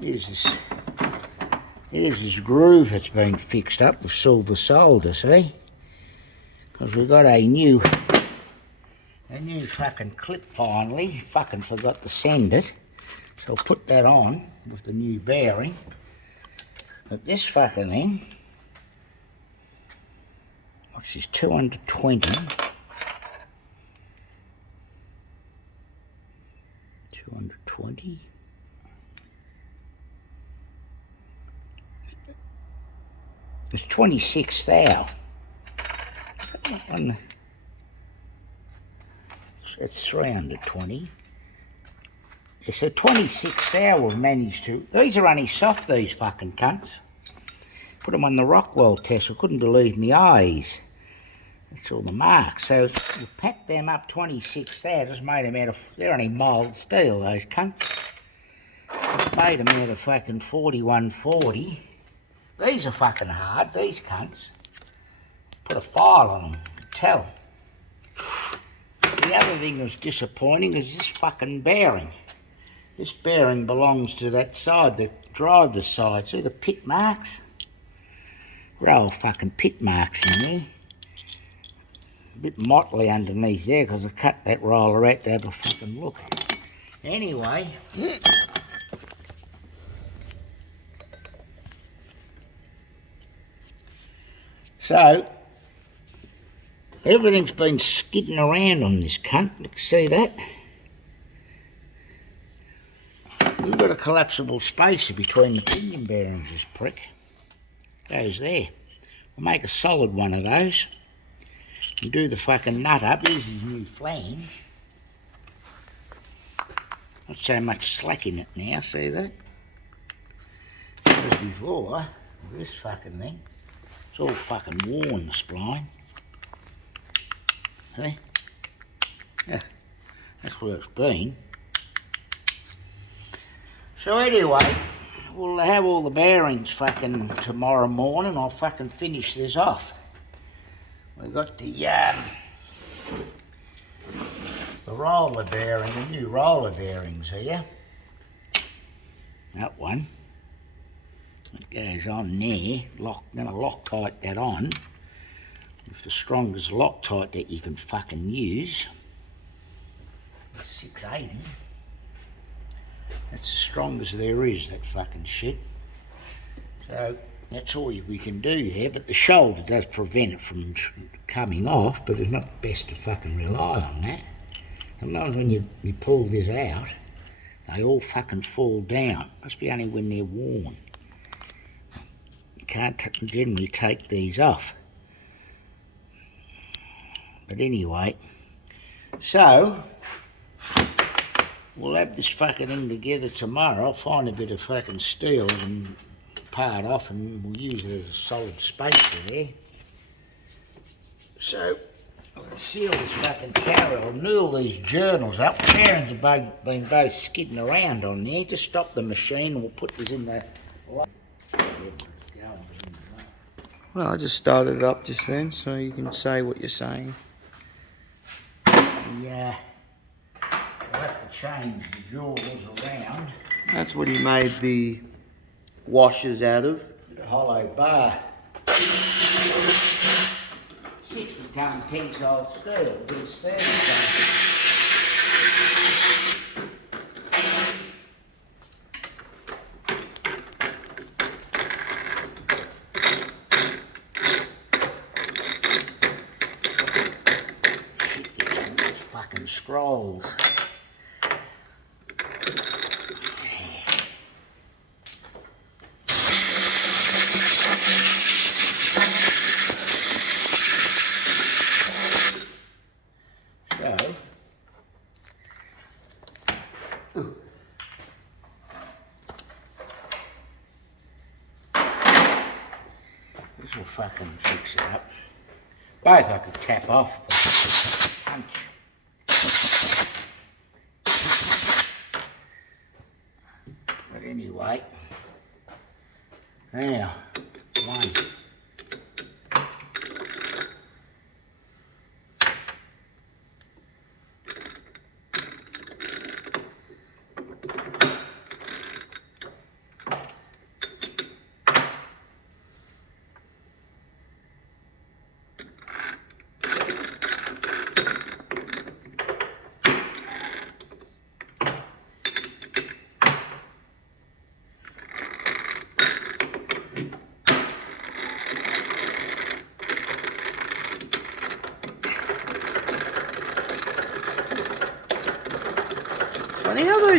Here's this groove that's been fixed up with silver solder, see? Because we've got a new fucking clip finally. Fucking forgot to send it. So I'll put that on with the new bearing. But this fucking thing, what's this, 220? 220? It's 26 thou. It's 320. It's a 26 thou we've managed to. These are only soft, these fucking cunts. Put them on the Rockwell test. I couldn't believe my eyes. That's all the marks. So we packed them up 26 thou. Just made them out of. They're only mild steel, those cunts. Made them out of fucking 4140. These are fucking hard, these cunts. Put a file on them to tell. The other thing that's disappointing is this fucking bearing. This bearing belongs to that side, the driver's side. See the pit marks? Row of fucking pit marks in there. A bit motley underneath there because I cut that roller out to have a fucking look. Anyway. So, everything's been skidding around on this cunt. See that? We've got a collapsible spacer between the pinion bearings, this prick. Goes there. We'll make a solid one of those. And do the fucking nut up. Here's his new flange. Not so much slack in it now, see that? As before, this fucking thing. It's all fucking worn, the spline. See? Yeah, that's where it's been. So anyway, we'll have all the bearings fucking tomorrow morning. I'll fucking finish this off. We've got the roller bearing, the new roller bearings here. That one. It goes on there. Gonna Loctite that on with the strongest Loctite that you can fucking use. 680. That's the strongest there is, that fucking shit. So that's all we can do there, but the shoulder does prevent it from coming off, but it's not best to fucking rely on that. Sometimes when you pull this out, they all fucking fall down. Must be only when they're worn. You can't generally take these off. But anyway, so we'll have this fucking thing together tomorrow. I'll find a bit of fucking steel and part off and we'll use it as a solid spacer there. So I'm going to seal this fucking carrier. I'll noodle these journals up. The bearings have been both skidding around on there. Just stop the machine and we'll put this in the... Well, I just started it up just then, so you can say what you're saying. Yeah. I'll have to change the jaws around. That's what he made the washers out of. The hollow bar. 60-ton tensile steel. This 30-ton. Fucking scrolls. This will fucking fix it up. Both I could tap off. Punch. But anyway, now, one.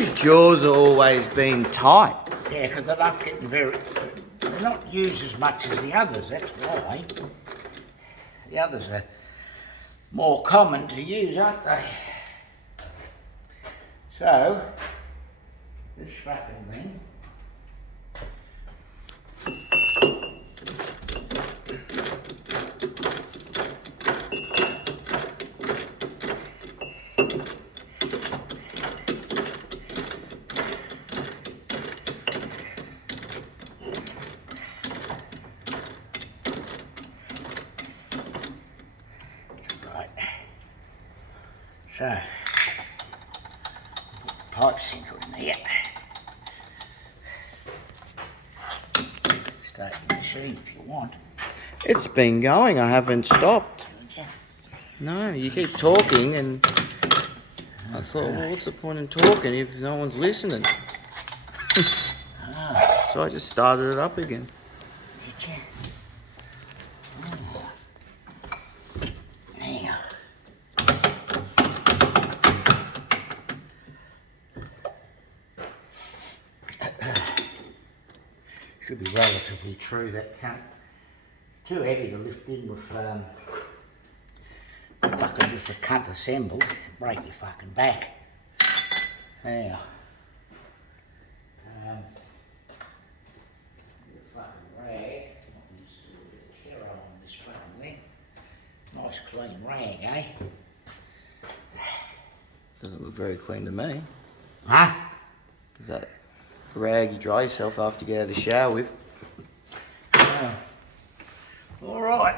Whose jaws are always been tight? Yeah, because they're not getting they're not used as much as the others, that's why. The others are more common to use, aren't they? So, this fucking thing. So, pipe sinker in there. Start the machine if you want. It's been going, I haven't stopped. Okay. No, you keep talking and I thought, well, what's the point in talking if no one's listening? So I just started it up again. Did you? Now. Should be relatively true, that cunt. Too heavy to lift in with fucking with the cunt assembled. Break your fucking back. Now. Fucking rag. Just do a bit of Kero on this fucking thing. Nice clean rag, eh? Doesn't look very clean to me. Huh? Is that rag you dry yourself after you get out of the shower with? Oh. All right.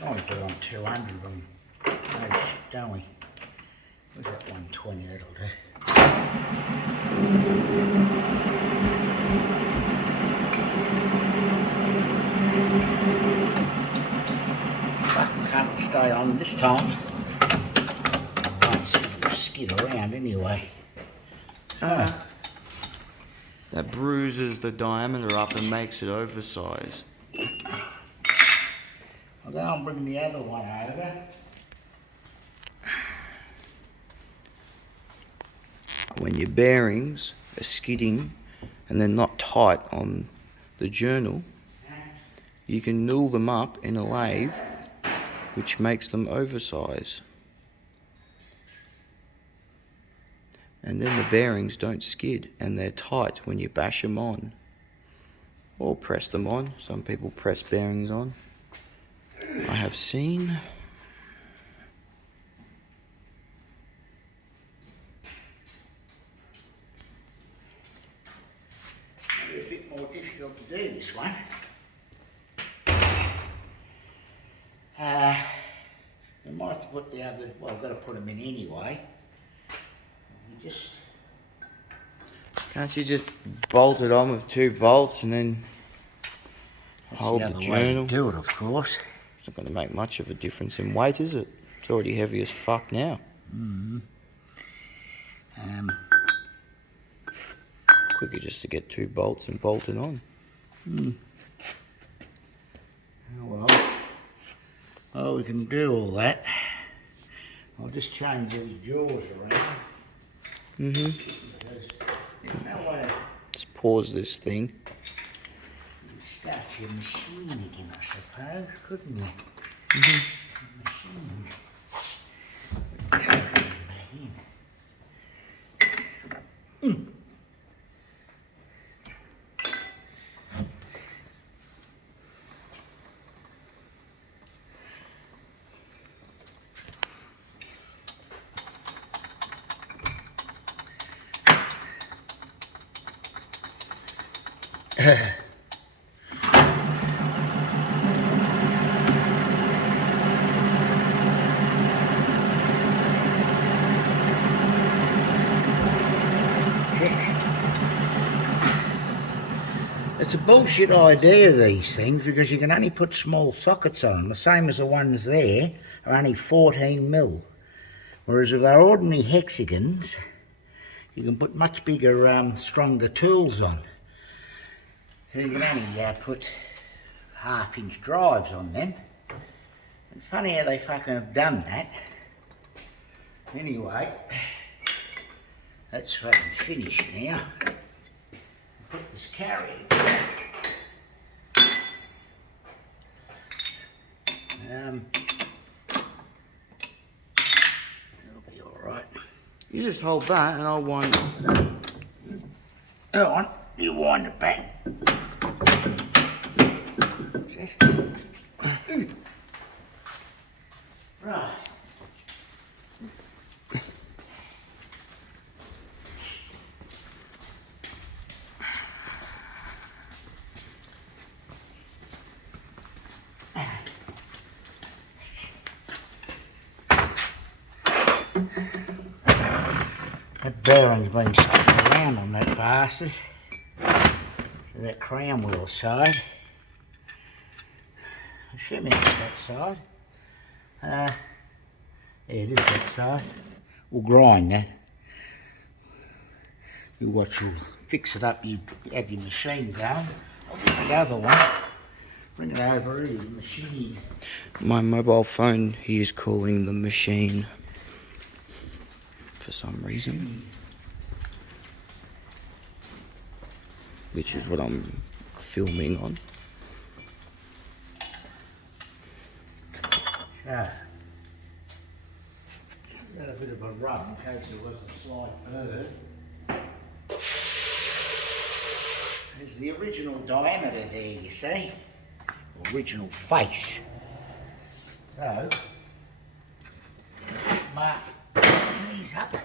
Might put on 200 of them. No shit, don't we? We've got 120, that'll do. Fucking can't stay on this time. Might skid around anyway. That bruises the diameter up and makes it oversized. Well, then I'll bring the other one over. When your bearings are skidding and they're not tight on the journal, you can null them up in a lathe, which makes them oversize. And then the bearings don't skid and they're tight when you bash them on or press them on. Some people press bearings on. I have seen. Maybe a bit more difficult to do this one. We might have to put the other, well, I've got to put them in anyway. We just... Can't you just bolt it on with 2 bolts and then hold the journal? Do it, of course. It's not going to make much of a difference in weight, is it? It's already heavy as fuck now. Quicker just to get 2 bolts and bolt it on. Oh well, we can do all that. I'll just change these jaws around. Because there's no way Let's pause this thing. to start your machine again, I suppose, couldn't you? Machine. It's a bullshit idea, these things, because you can only put small sockets on them. The same as the ones there are only 14 mil. Whereas with our ordinary hexagons, you can put much bigger, stronger tools on. So you can only put half-inch drives on them. It's funny how they fucking have done that. Anyway, that's fucking finished now. Put this carrier together. It'll be alright. You just hold that and I'll wind it. Go on, you wind it back. Right. That bearing's been stuck around on that bastard. To that crown wheel side. Assuming it's that side. Yeah, it is that side. We'll grind that. You watch, you'll fix it up, you have your machine going. I'll get the other one. Bring it over here, the machine. My mobile phone, he is calling the machine for some reason. Which is what I'm filming on. Got a bit of a rub in case there was a slight bird. There's the original diameter there, you see. Original face. So, mark these up.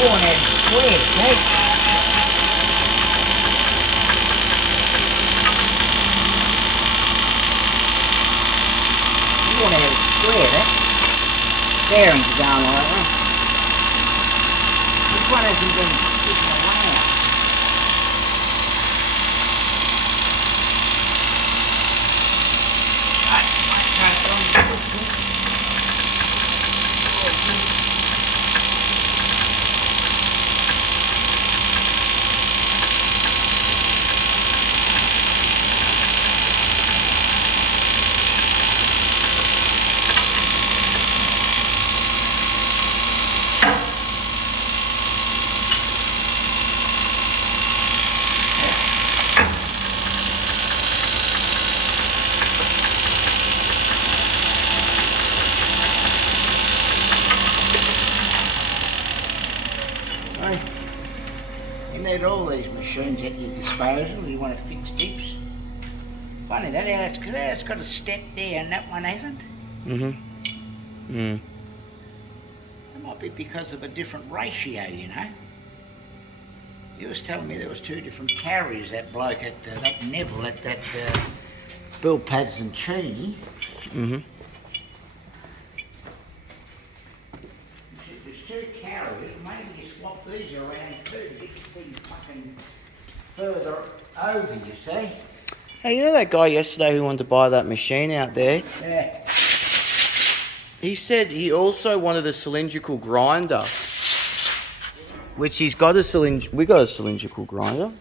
Worn out square, see? Worn out square, that. Bearings are going like that. This one hasn't been sticking around. You need all these machines at your disposal. You want to fix dips. Funny that, how it's got a step there and that one hasn't. It might be because of a different ratio, you know. He was telling me there was two different carriers, that bloke at that Neville at that Bill Pads and Cheney. There's two carriers. Maybe you swap these around too to get things fucking further over, you see. Hey, you know that guy yesterday who wanted to buy that machine out there? Yeah. He said he also wanted a cylindrical grinder. Which he's got a we got a cylindrical grinder.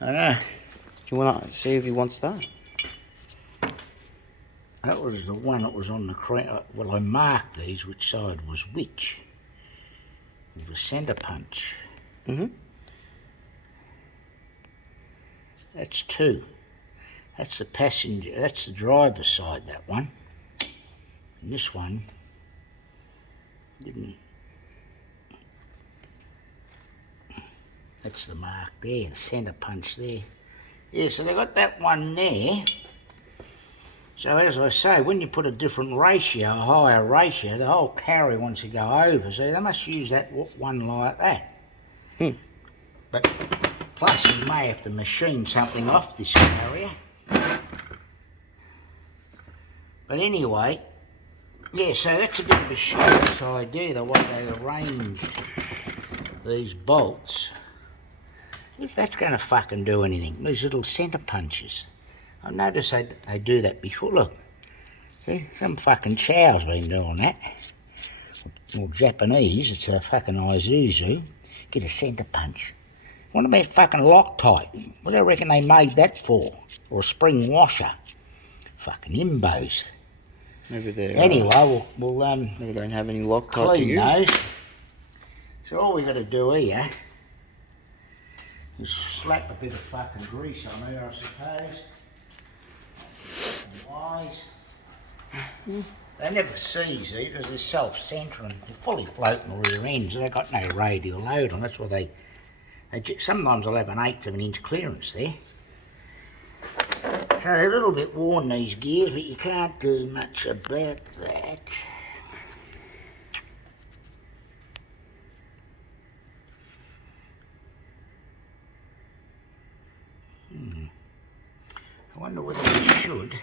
I know. Do you want to see if he wants that? That was the one that was on the crown. Well, I marked these, which side was which. With the centre punch. That's two. That's the passenger, that's the driver's side, that one. And this one didn't. That's the mark there, the centre punch there. Yeah, so they got that one there. So as I say, when you put a different ratio, a higher ratio, the whole carrier wants to go over. So they must use that one like that. But plus you may have to machine something off this carrier. But anyway, yeah, so that's a bit of a show's idea, the way they arranged these bolts. If that's going to fucking do anything, these little centre punches. I noticed they do that before. Look, see, some fucking chow's been doing that. Or Japanese, it's a fucking Isuzu. Get a centre punch. What about fucking Loctite? What do you reckon they made that for? Or a spring washer? Fucking imbos. Maybe they're... Anyway, we'll maybe they don't have any Loctite to clean use. those. So all we got to do here is slap a bit of fucking grease on there, I suppose. Wise. They never seize these because they're self-centering. They're fully floating rear ends. They've got no radial load on. That's why they sometimes they'll have an 1/8 of an inch clearance there. So they're a little bit worn, these gears, but you can't do much about that. I wonder whether we should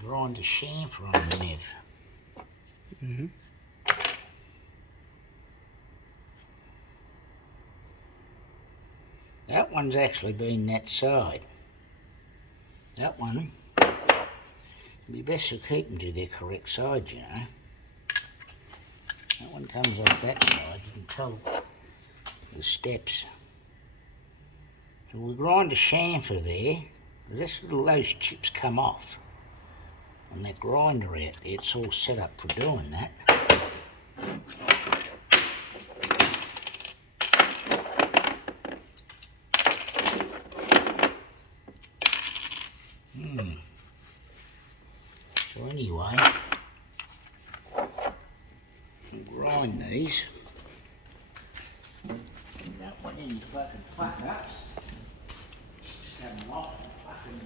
grind a chamfer on the nev. That one's actually been that side. That one, it'd be best to keep them to their correct side, you know. That one comes off that side, you can tell the steps. So we grind a chamfer there. Those chips come off on that grinder out there. It's all set up for doing that. So anyway, we'll grind these. You don't want any fucking fuck-ups. Just have them off and fucking...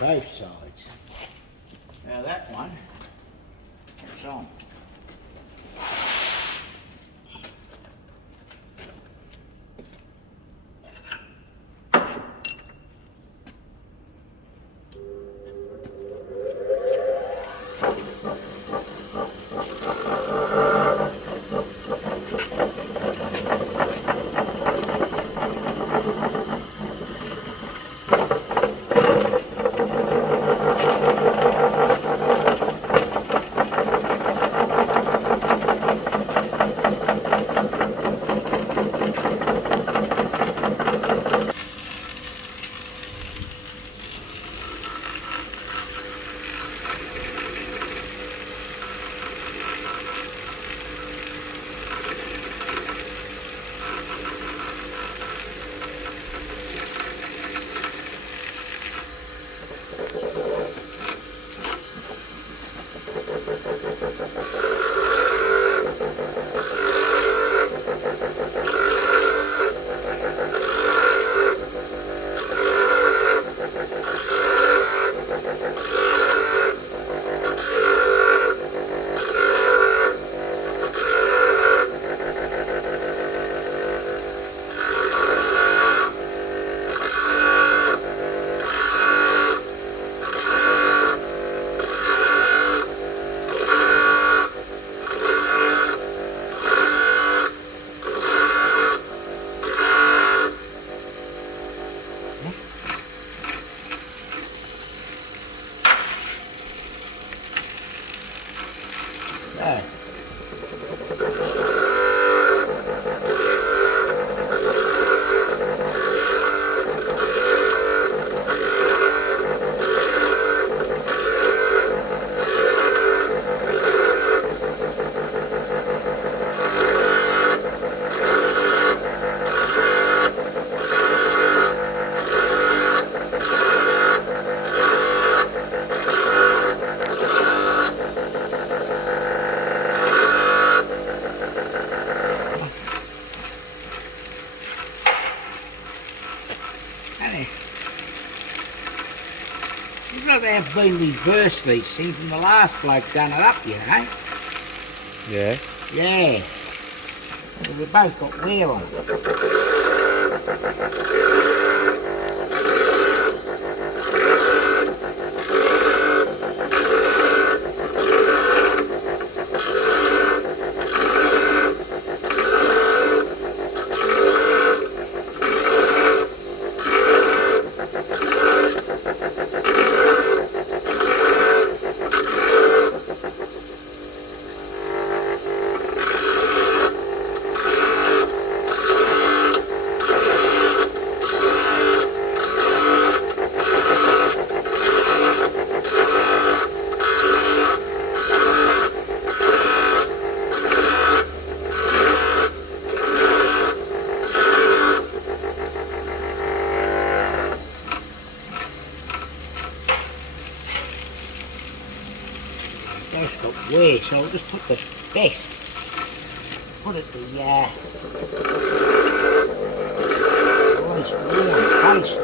both sides. Now that one, it's on. to have been reversed, these things, and the last bloke done it up, you know. Yeah. Yeah. Well, we both got wear on it. That's got wear, so I'll just put the best. Put it the nice warm paste.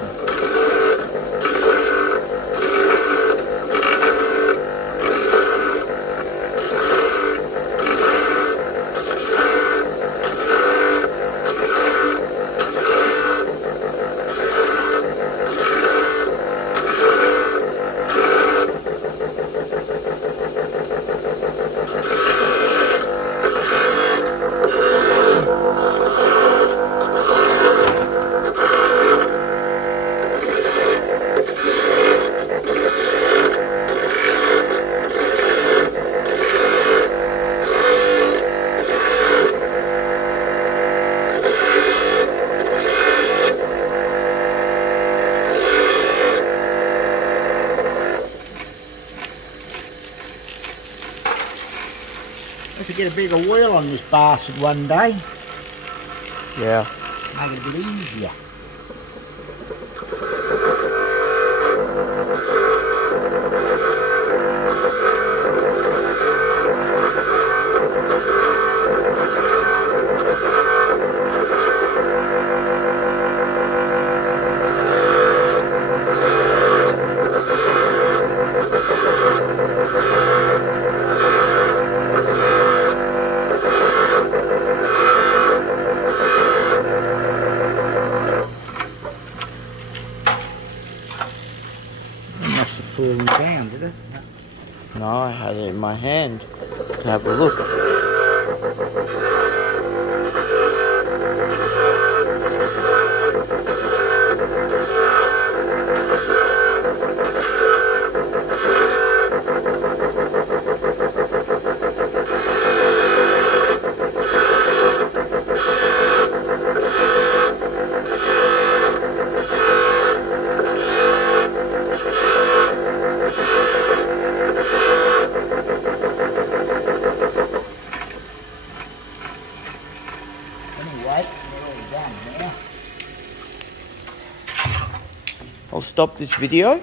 If you get a bigger wheel on this bastard one day, Yeah. make it a bit easier. Must have fallen down, did it? No, I had it in my hand to have a look. Anyway, we're all done now. I'll stop this video